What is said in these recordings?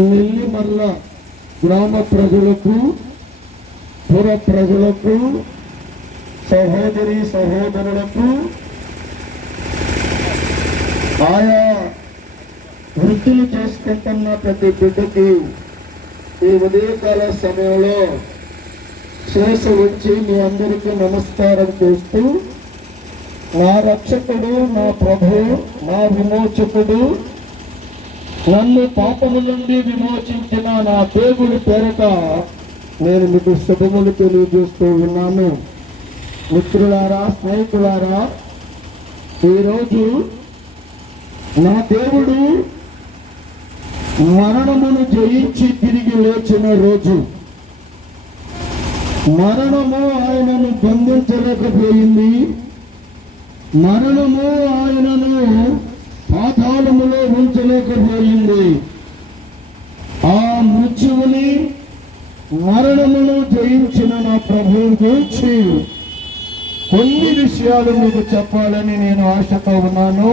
నెల్లిమల్ల గ్రామ ప్రజలకు పుర ప్రజలకు సహోదరి సహోదరులకు ఆయా వృత్తులు చేసుకుంటున్న ప్రతి బిడ్డకి ఈ ఉదయకాల సమయంలో శేష వచ్చి మీ అందరికీ నమస్కారం చేస్తూ నా రక్షకుడు నా ప్రభు నా విమోచకుడు నన్ను పాపము నుండి విమోచించిన నా దేవుడి పేరట నేను మీకు శుభములు తెలియజేస్తూ ఉన్నాను. మిత్రులారా స్నేహితులారా ఈరోజు నా దేవుడు మరణమును జయించి తిరిగి లేచిన రోజు మరణము ఆయనను బంధించలేకపోయింది. మరణము ఆయనను పాతాళములో ఉంచలేకపోయింది ఆ మృత్యువుని మరణమును జయించిన కొన్ని విషయాలు మీకు చెప్పాలని నేను ఆశతో ఉన్నాను.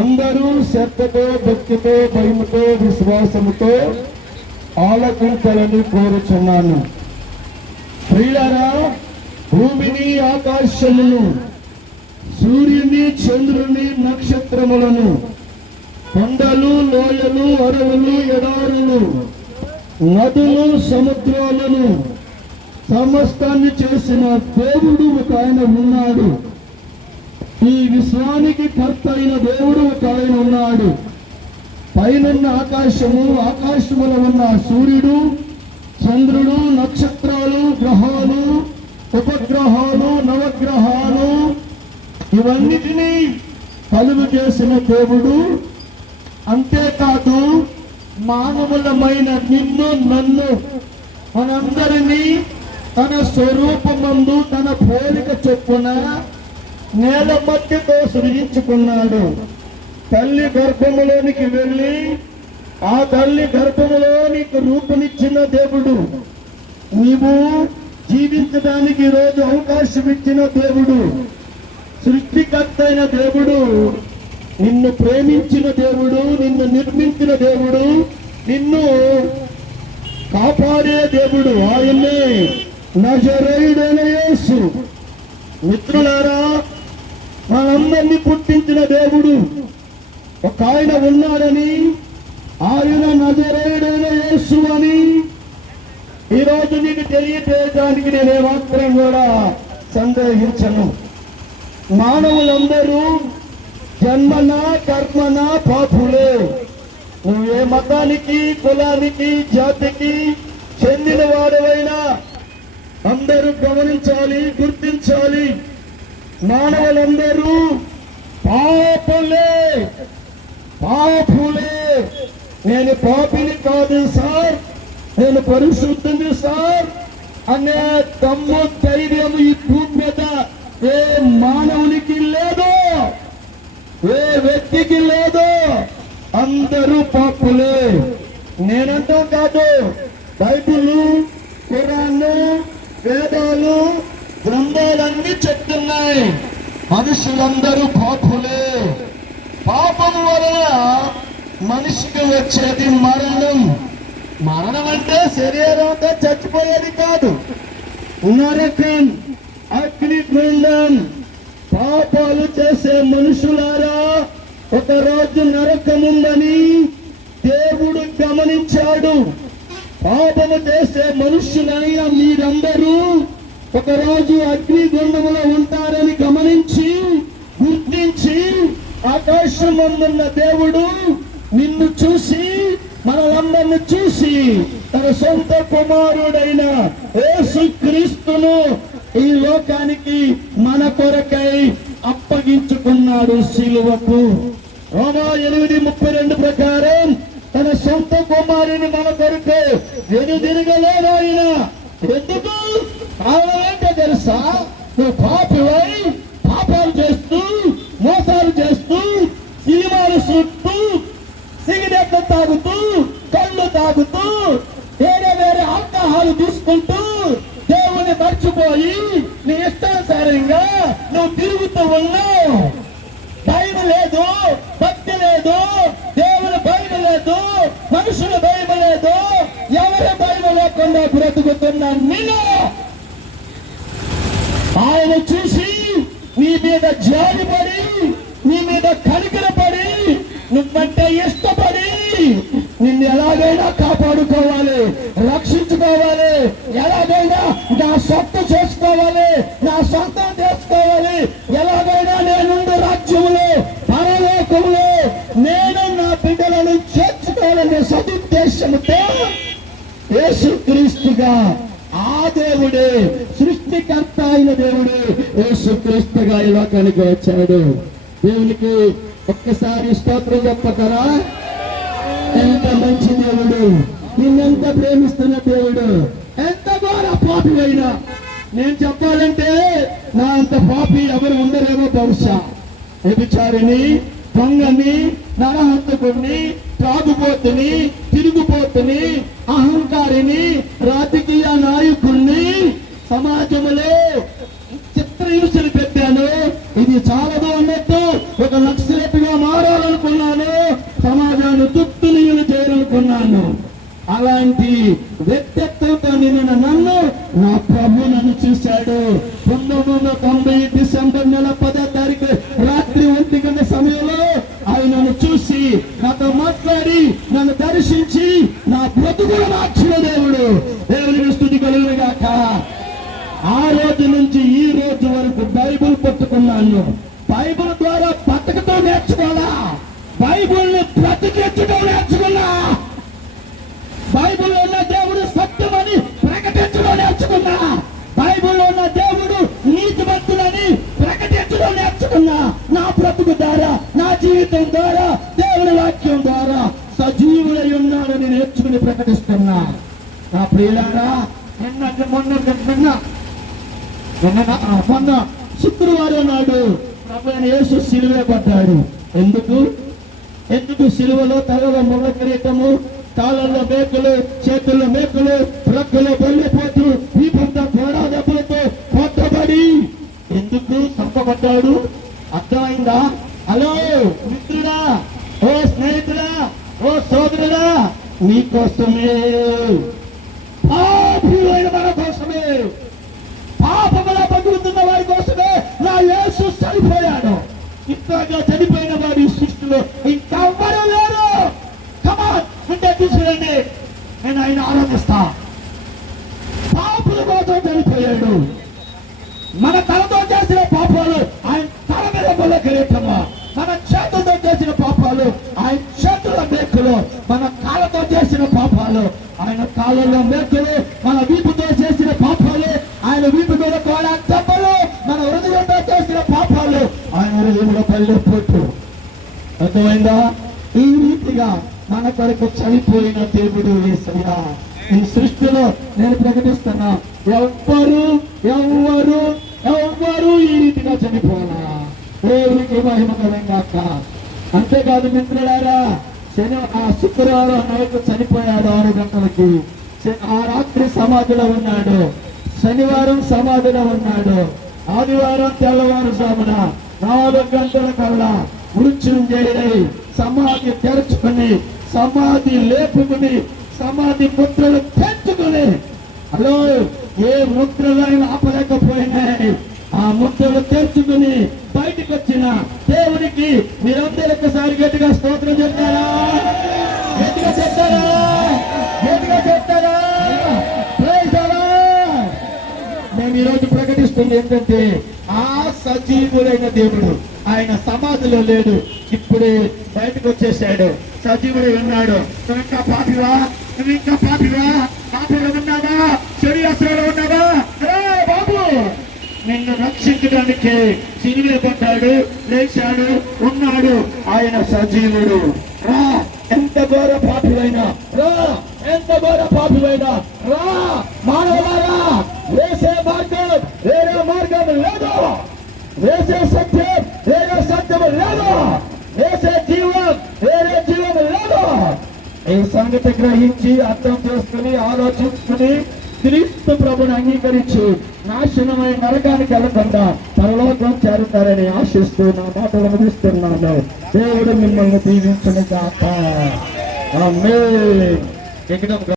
అందరూ శ్రద్ధతో భక్తితో భయముతో విశ్వాసముతో ఆలకించాలని కోరుచున్నాను. ప్రియులారా భూమిని ఆకాశమును సూర్యుని చంద్రుని నక్షత్రములను కొండలు లోయలు అడవులు ఎడారులు నదులు సముద్రాలను సమస్తాన్ని చేసిన దేవుడు ఒక ఆయన ఉన్నాడు. ఈ విశ్వానికి కర్త అయిన దేవుడు ఒక ఆయన ఉన్నాడు. పైనున్న ఆకాశము ఆకాశములో ఉన్న సూర్యుడు చంద్రుడు నక్షత్రాలు గ్రహాలు ఉపగ్రహాలు నవగ్రహాలు ఇవన్నిటినీ కలుగు చేసిన దేవుడు. అంతేకాదు మానవులమైన నిన్ను నన్ను మనందరినీ తన స్వరూపమందు తన పోలిక చొప్పున నేల మట్టితో సృజించుకున్నాడు తల్లి గర్భములోనికి వెళ్ళి ఆ తల్లి గర్భములో నీకు రూపునిచ్చిన దేవుడు. నీవు జీవించడానికి ఈరోజు అవకాశం ఇచ్చిన దేవుడు. సృష్టికర్త అయిన దేవుడు. నిన్ను ప్రేమించిన దేవుడు నిన్ను నిర్మించిన దేవుడు నిన్ను కాపాడే దేవుడు ఆయన్నే నజరేయుడైన యేసు. మిత్రులారా మనందరినీ పుట్టించిన దేవుడు ఒక ఆయన ఉన్నాడని ఆయన నజరేయుడైన యేసు అని ఈరోజు నీకు తెలియజేయడానికి నేను మాత్రం కూడా సందేహించను. మానవులందరూ జన్మన కర్మన పాపులే. నువ్వు ఏ మతానికి కులానికి జాతికి చెందిన వాడవైనా అందరూ గమనించాలి గుర్తించాలి. మానవులందరూ పాపలే పాపులే. నేను పాపిని కాదు సార్ నేను పరిశుద్ధుని సార్. అనే తమ్ము ధైర్యం ఈ భూమి మీద ఏ మానవునికి లేదు ఏ వ్యక్తికి లేదు అందరూ పాపులే. నేనంటూ కాదు బైబిల్ ఖురాన్ వేదాలు గ్రంథాలన్నీ చెప్తున్నాయి. మనుషులందరూ పాపులే. పాపం వలన మనిషికి వచ్చేది మరణం. మరణం అంటే శరీరంతో చచ్చిపోయేది కాదు. నరకం అగ్నిగుండం పాపాలు చేసే మనుషులారా ఒక రోజు నరకముందని దేవుడు గమనించాడు. పాపము చేసే మనుష్యులైన మీరందరూ ఒక రోజు అగ్నిగుండములో ఉంటారని గమనించి గుర్తించి ఆకాశం అందున్న దేవుడు నిన్ను చూసి మనలందరిని చూసి తన సొంత కుమారుడైన యేసు క్రీస్తును ఈ లోకానికి మన కొరకై అప్పగించుకున్నాడు శిలువకు. రోమా ఎనిమిది ముప్పై రెండు ప్రకారం తన సొంత కుమారుని మన కొరకై వెనుదిరగలేదు ఆయన ఎందుకు? కారణం ఏంటో తెలుసా? నువ్వు పాపివై పాపాలు చేస్తూ మోసాలు చేస్తూ సినిమాలు చుట్టూ సిగరెట్లు తాగుతూ కళ్ళు తాగుతూ వేరే వేరే ఆల్కహాల్ తీసుకుంటూ దేవుని మర్చిపోయి నీ ఇష్టానుసారంగా నువ్వు తిరుగుతూ ఉన్నావు. భయం లేదు భక్తి లేదు దేవుని భయం లేదు మనుషుల భయం లేకుండా బ్రతుకుతున్న నిన్ను ఆయన చూసి నీ మీద జాలిపడి నీ మీద కనికరపడి నువ్వంటే ఇష్టపడి నిన్ను ఎలాగైనా కాపాడుకోవాలి రక్షించుకోవాలి ఎలాగైనా నా సొత్తు చేసుకోవాలి నా సొంతం చేసుకోవాలి ఎలాగైనా నేనుండు రాజ్యంలో పరలోకంలో నేను నా బిడ్డలను చేర్చుకోవాలనే సదుద్దేశంతో యేసుక్రీస్తుగా ఆ దేవుడే సృష్టికర్త అయిన దేవుడు యేసుక్రీస్తుగా ఈ లోకానికి వచ్చాడు. దేవునికి ఒక్కసారి స్తోత్రం చెప్పకరా ఎంత మంచి దేవుడు నిన్నెంత ప్రేమిస్తున్న దేవుడు ఎంత ఘోర పాపివైనా నేను చెప్పాలంటే నా అంత పాపి ఎవరు ఉండరేమో బహుశా. వ్యభిచారిని దొంగని నరహంతకుడిని త్రాగుబోతుని తిరుగుబోతుని అహంకారిని రాజకీయ నాయకుల్ని సమాజంలో చిత్రహింసలు పెట్టాను. ఇది చాలా అన్నట్టు ఒక నక్సలెట్గా మారాలనుకున్నాను. సమాజాన్ని తృప్తినీయులు చేయాలనుకున్నాను. అలాంటి వ్యక్తిత్వంతో నిన్న నన్ను నా ప్రభు నన్ను చూశాడు. పంతొమ్మిది వందల తొంభై డిసెంబర్ నెల పదో తారీఖు రాత్రి ఒంటి గంట సమయంలో ఆయన చూసి నాతో మాట్లాడి నన్ను దర్శించి నా బ్రతుకులు మార్చిన దేవుడు. దేవుని స్థుతి కలుగుగాక ఆ రోజు నుంచి ఈ రోజు వరకు బైబుల్ పట్టుకున్నాను. బైబుల్ ద్వారా బతకతో నేర్చుకోవాలా? బైబిల్ని బ్రతికించడం నేర్చుకున్నా? బైబిల్లో ఉన్న దేవుడు సత్యమని ప్రకటించడం నేర్చుకున్నా? బైబుల్లో ఉన్న దేవుడు నీతిమంతులని ప్రకటించడం నేర్చుకున్నా? నా ప్రియులారా నిన్న మొన్న నిన్న నిన్న ఆ, మొన్న శుక్రవారం నాడు ప్రభుత్వ యేసు సిలువ పడ్డాడు ఎందుకు? ఎందుకు సిలువలో తలలో ముళ్ళ కిరీటము కాళ్ళల్లో మేకులు చేతుల్లో మేకులు ప్రక్కలో బెల్లిపోతూ వీపంతా తేడా దెబ్బలతో కొట్టబడి ఎందుకు చంపబడ్డాడు? అర్థమైందా? హలో మిత్రుడా ఓ స్నేహితుడా ఓ సోదరుడా నీకోసమే పాపులైన మన కోసమే. పాపములో బతుకుతున్న వారి కోసమే నా యేసు చనిపోయాడు. ఇంతగా చనిపోయిన వారి సృష్టిలో ఇంకెవ్వరూ లేరు. కమాన్ ఉంటే తీసుకురండి. నేను ఆయన ఆనందిస్తా పాపుల కోసం చనిపోయాడు. మన తలతో చేసిన పాపాలు ఆయన తల మీద మొలకెళ్ళటమా మన చేతులతో చేసిన పాపాలు ఆయన చేతుల మేకులు మన కాళ్ళతో చేసిన పాపాలు ఆయన కాలంలో మేకులు మన వీపుతో చేసిన పాపాలు ఆయన వీపు మీద కూడా తప్పలు మన హృదయంతో చేసిన పాపాలు ఆయన హృదయంలో పల్లె పొట్టు. అర్థమైందా? ఈ రీతిగా మన కొరకు చనిపోయిన దేవుడు వేసయ్యా ఈ సృష్టిలో నేను ప్రకటిస్తున్నా ఎవ్వరు ఎవ్వరు ఎవ్వరు ఈ రీతిగా చనిపోనా దేవునికి మహిమకరంగా అంతేకాదు మిత్రులారా శని ఆ శుక్రవారం నాయకు చనిపోయాడు ఆరు గంటలకి. ఆ రాత్రి సమాధిలో ఉన్నాడు. శనివారం సమాధిలో ఉన్నాడు. ఆదివారం తెల్లవారుజామున నాలుగు గంటల కల్లా మృత్యుంజయుడై సమాధి తెరుచుకుని సమాధి లేపుకుని సమాధి ముద్రలు తెచ్చుకుని హలో ఏ ముద్రలు ఆయన ఆపలేకపోయినాయి. ఆ ముద్రలు తెచ్చుకుని బయటకు వచ్చిన దేవునికి మీరందరూ ఒకసారి గట్టిగా స్తోత్రం చెప్తారా? గట్టిగా చెప్తారా? గట్టిగా చెప్తారా? మేము ఈరోజు ప్రకటిస్తుంది ఏంటంటే ఆ సజీవుడైన దేవుడు ఆయన సమాధిలో లేడు ఇప్పుడే బయటకు వచ్చేసాడు సజీవుడు ఉన్నాడు. నువ్వు ఇంకా పాపివా? నువ్వు ఇంకా పాపివా? పాపిలో ఉన్నావా? శరీరలో ఉన్నావా? రా బాబు! నిన్ను రక్షించడానికి సినిమా పడ్డాడు లేచాడు ఉన్నాడు. ఆయన సజీవుడు. రా ఎంత ఘోర పాపులైనా రా ఎంత ఘోర పాపులైనా రా మానవులారా వేసే మార్గం వేరే మార్గం లేదు. వేసే సత్యం వేరే సత్యం లేదు. వేసే జీవం వేరే జీవం లేదు. ఈ సంగతి గ్రహించి అర్థం చేసుకుని ఆలోచించుకుని క్రీస్తు ప్రభుని అంగీకరించి నాశనమైన నరకానికి వెళ్ళకుండా పరలోకం చేరుతారని ఆశిస్తూ నా మాటలు ముగిస్తున్నాను దేవుడు మిమ్మల్ని దీవించను కాక ఆమేన్.